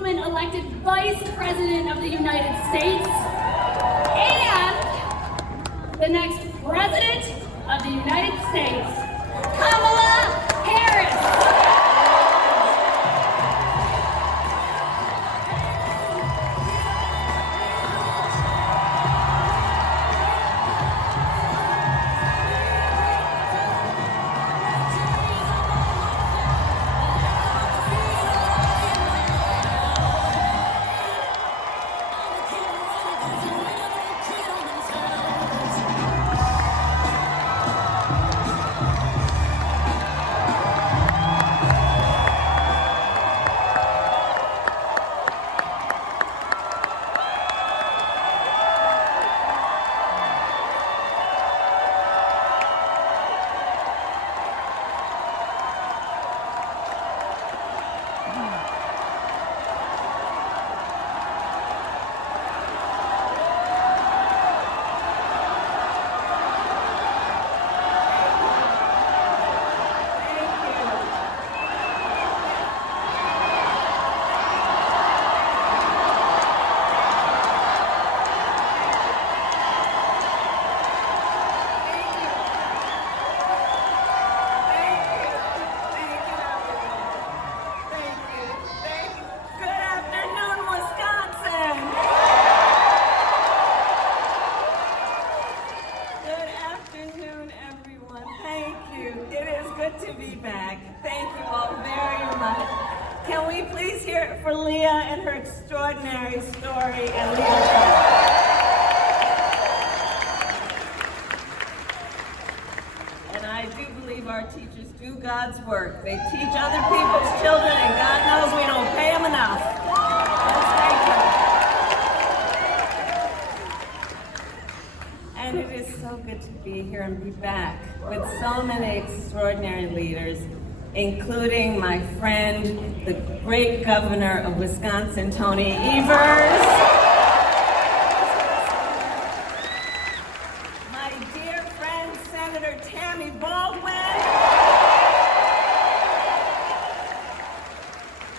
woman elected Vice President of the United States and the next President of the United States, Kamala Harris. Can we please hear it for Leah and her extraordinary story and leadership? And I do believe our teachers do God's work. They teach other people's children, and God knows we don't pay them enough. Let's thank them. And it is so good to be here and be back with so many extraordinary leaders, including my friend, the great governor of Wisconsin, Tony Evers. My dear friend, Senator Tammy Baldwin.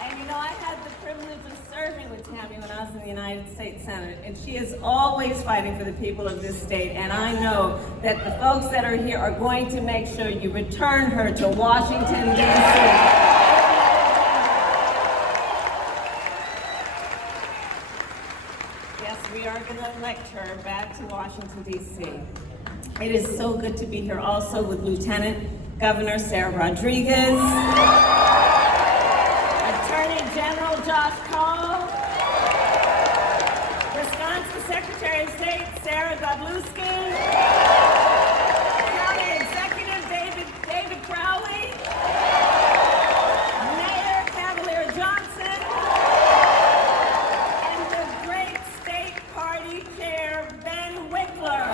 And you know, I had the privilege of serving with Tammy when I was in the United States Senate, and she is always fighting for the people of this state, and I know that the folks that are here are going to make sure you return her to Washington, D.C. Yes, we are going to elect her back to Washington, D.C. It is so good to be here also with Lieutenant Governor Sarah Rodriguez, Attorney General Josh Cole, Wisconsin Secretary of State Sarah Godlewski, County Executive David Crowley, Mayor Cavalier Johnson, and the great State Party Chair Ben Wickler,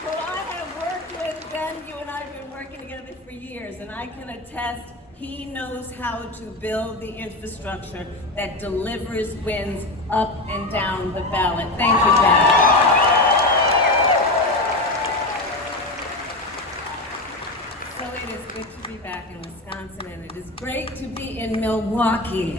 who I have worked with. Ben, you and I have been working together for years, and I can attest he knows how to build the infrastructure that delivers wins up and down the ballot. Thank you, Ben. So it is good to be back in Wisconsin, and it is great to be in Milwaukee.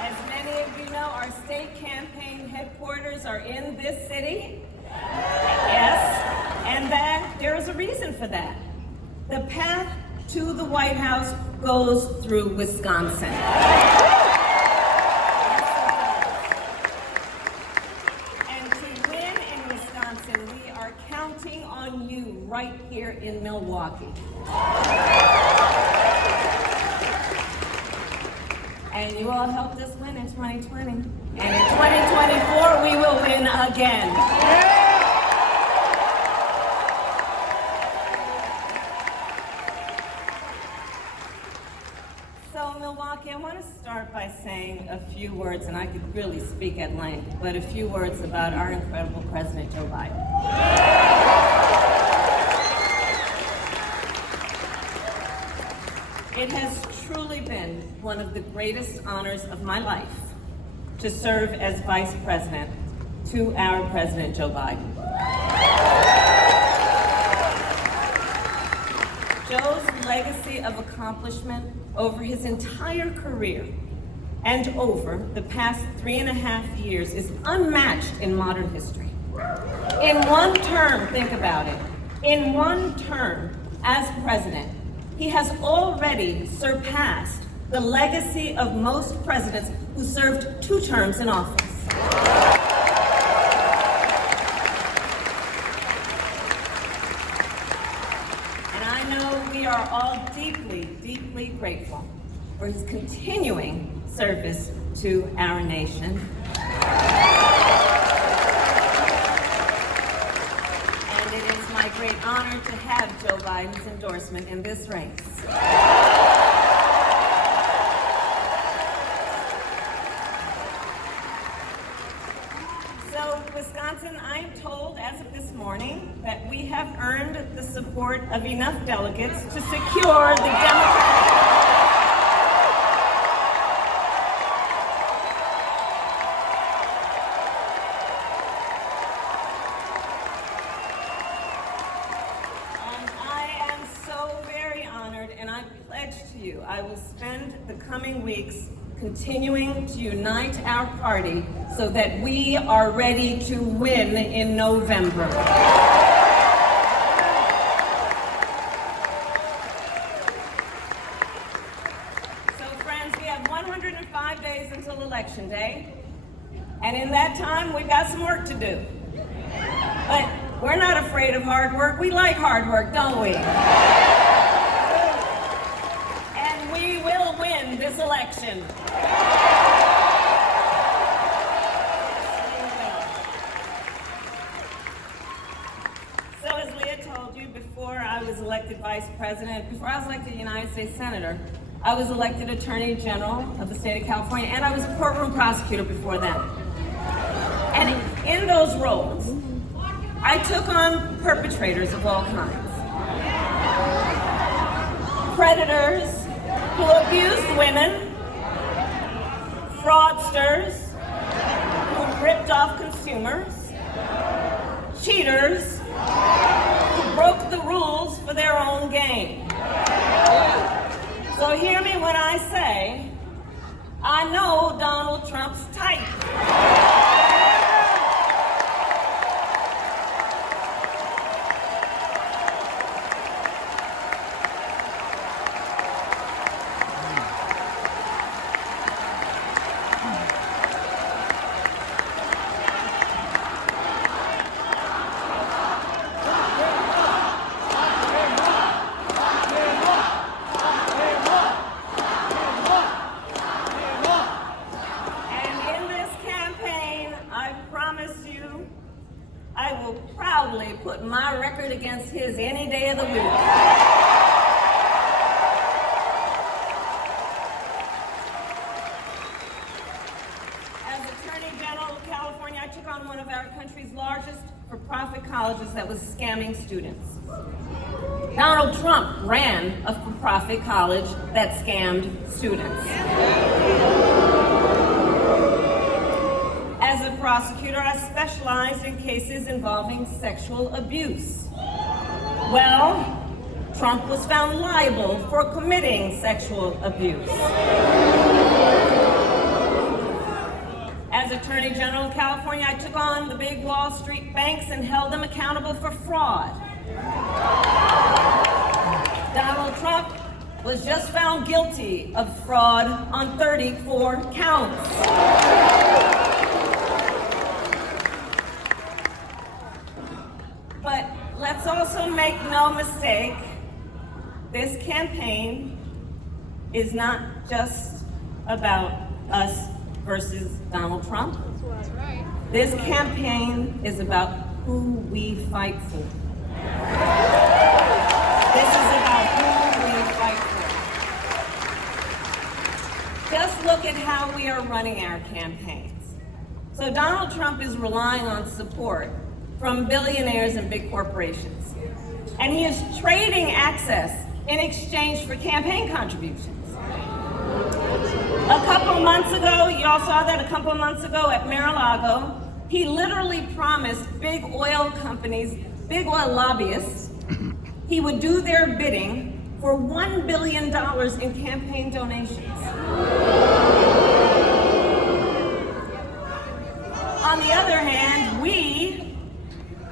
As many of you know, our state campaign headquarters are in this city. Yes, and that there is a reason for that. The path to the White House goes through Wisconsin. And to win in Wisconsin, we are counting on you right here in Milwaukee. And you all helped us win in 2020. And in 2024, we will win again. So Milwaukee, I want to start by saying a few words, and I could really speak at length, but a few words about our incredible President Joe Biden. It has truly been one of the greatest honors of my life to serve as Vice President to our President Joe Biden. Joe's legacy of accomplishment over his entire career and over the past 3.5 years is unmatched in modern history. In one term, think about it, in one term as president, he has already surpassed the legacy of most presidents who served 2 terms in office. And I know we are all deeply, deeply grateful for his continuing service to our nation. And it is my great honor to have Joe Biden's endorsement in this race. So, Wisconsin, I'm told as of this morning that we have earned the support of enough delegates to secure the Democratic. And I pledge to you, I will spend the coming weeks continuing to unite our party so that we are ready to win in November. So friends, we have 105 days until Election Day. And in that time, we've got some work to do. But we're not afraid of hard work. We like hard work, don't we? We will win this election. So as Leah told you, before I was elected vice president, before I was elected United States Senator, I was elected Attorney General of the state of California, and I was a courtroom prosecutor before that. And in those roles, I took on perpetrators of all kinds. Predators who abused women, fraudsters who ripped off consumers, cheaters who broke the rules for their own gain. So hear me when I say, I know Donald Trump's type. I will proudly put my record against his any day of the week. As Attorney General of California, I took on one of our country's largest for-profit colleges that was scamming students. Donald Trump ran a for-profit college that scammed students. As a prosecutor, I specialized in cases involving sexual abuse. Well, Trump was found liable for committing sexual abuse. As Attorney General of California, I took on the big Wall Street banks and held them accountable for fraud. Donald Trump was just found guilty of fraud on 34 counts. But let's also make no mistake, this campaign is not just about us versus Donald Trump. That's right. This campaign is about who we fight for. This is about who we fight for. Just look at how we are running our campaigns. So Donald Trump is relying on support from billionaires and big corporations. And he is trading access in exchange for campaign contributions. A couple months ago, you all saw that a couple months ago at Mar-a-Lago, he literally promised big oil companies, big oil lobbyists, he would do their bidding for $1 billion in campaign donations. On the other hand, we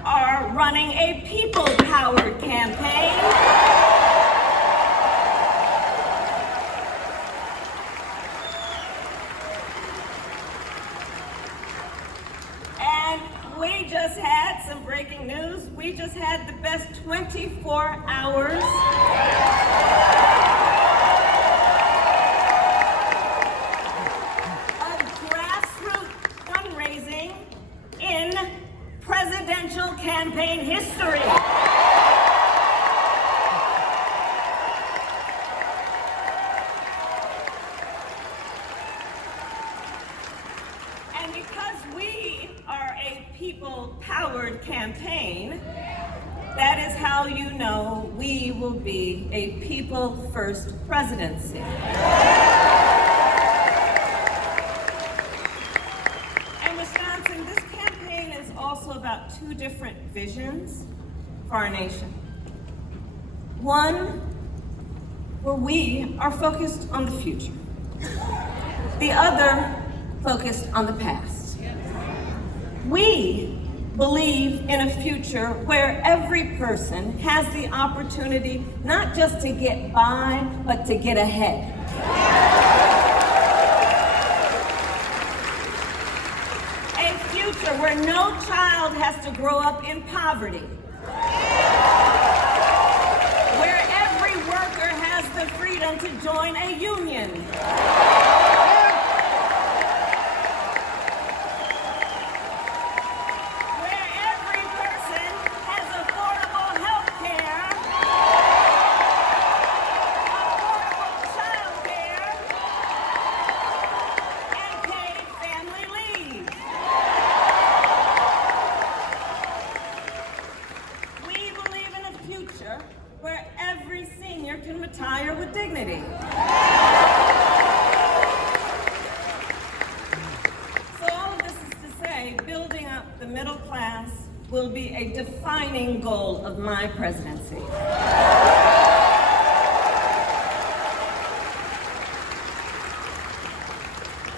are running a people-powered campaign. And we just had some breaking news. We just had the best 24 hours in presidential campaign history. And because we are a people-powered campaign, that is how you know we will be a people-first presidency. Also about two different visions for our nation. One, where we are focused on the future. The other, focused on the past. We believe in a future where every person has the opportunity not just to get by, but to get ahead. Where no child has to grow up in poverty. Where every worker has the freedom to join a union. Where every person has affordable health care, affordable child care, and paid family leave. Where every senior can retire with dignity. So all of this is to say, building up the middle class will be a defining goal of my presidency.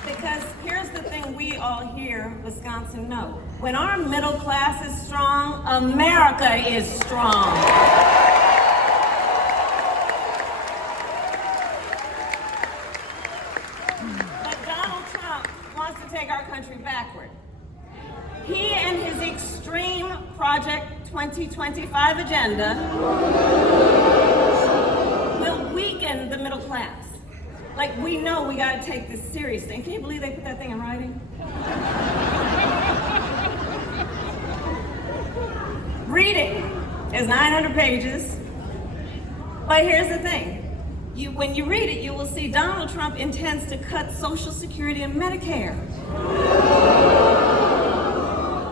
Because here's the thing we all here, Wisconsin, know. When our middle class is strong, America is strong. Take our country backward. He and his extreme Project 2025 agenda will weaken the middle class. Like, we know we gotta take this seriously. Can you believe they put that thing in writing? Read it. It's 900 pages. But here's the thing. When you read it, you will see Donald Trump intends to cut Social Security and Medicare.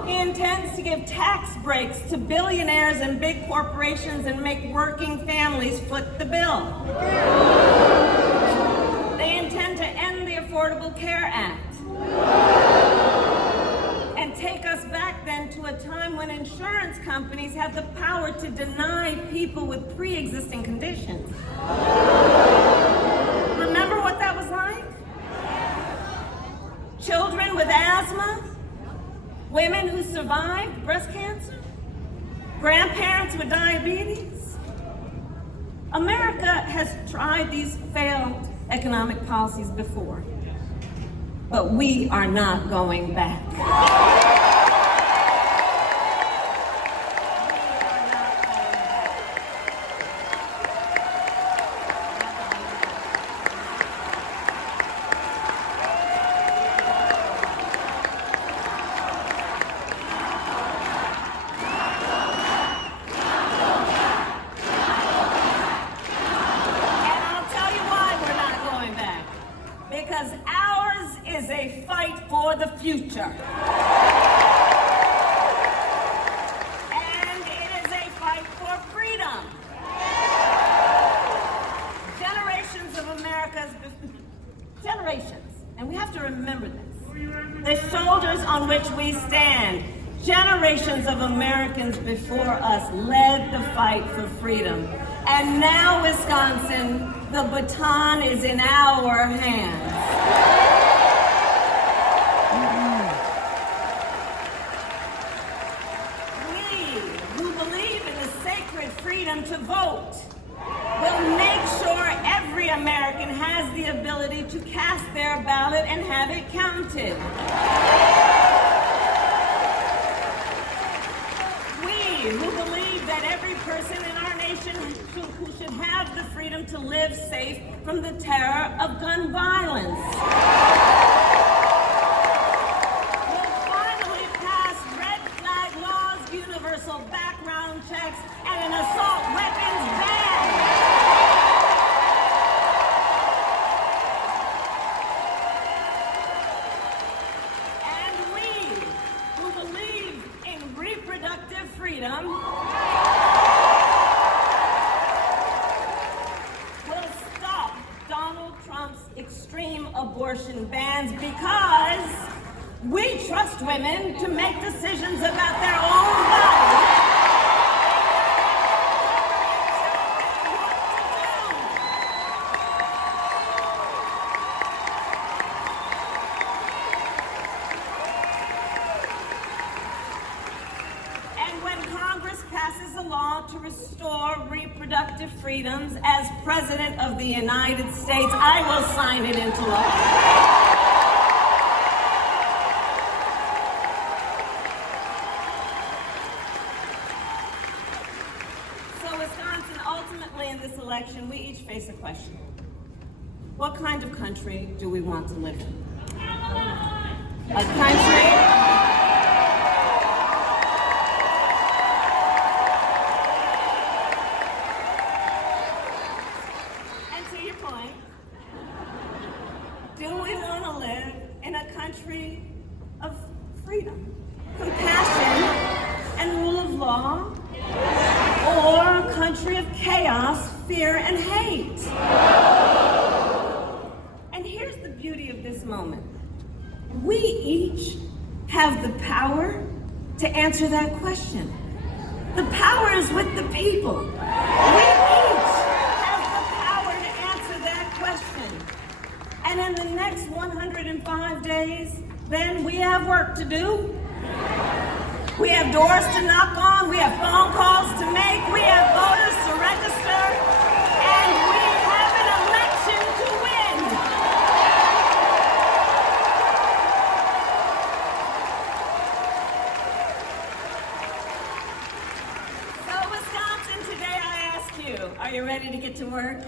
He intends to give tax breaks to billionaires and big corporations and make working families foot the bill. They intend to end the Affordable Care Act and take us back then to a time when insurance companies had the power to deny people with pre-existing conditions. Remember what that was like? Children with asthma, women who survived breast cancer, grandparents with diabetes. America has tried these failed economic policies before, but we are not going back. Because ours is a fight for the future. And it is a fight for freedom. Generations, and we have to remember this. The shoulders on which we stand, generations of Americans before us led the fight for freedom. And now, Wisconsin, the baton is in our hands. We, who believe in the sacred freedom to vote, will make sure every American has the ability to cast their ballot and have it counted. We, who believe that every person in our nation who should have the freedom to live safe from the terror of gun violence, will finally pass red flag laws, universal background checks, and an assault weapons ban. And we, who believe in reproductive freedom, will stop Donald Trump's extreme abortion bans because we trust women to make decisions about their own bodies. And when Congress passes a law to restore reproductive freedoms, as President of the United States, I will sign it into law. So, Wisconsin, ultimately in this election, we each face a question. What kind of country do we want to live in? A country point, do we want to live in a country of freedom, compassion, and rule of law, or a country of chaos, fear, and hate? And here's the beauty of this moment. We each have the power to answer that question. The power is with the people. We each and in the next 105 days, then we have work to do. We have doors to knock on, we have phone calls to make, we have voters to register, and we have an election to win. So, Wisconsin, today I ask you, are you ready to get to work?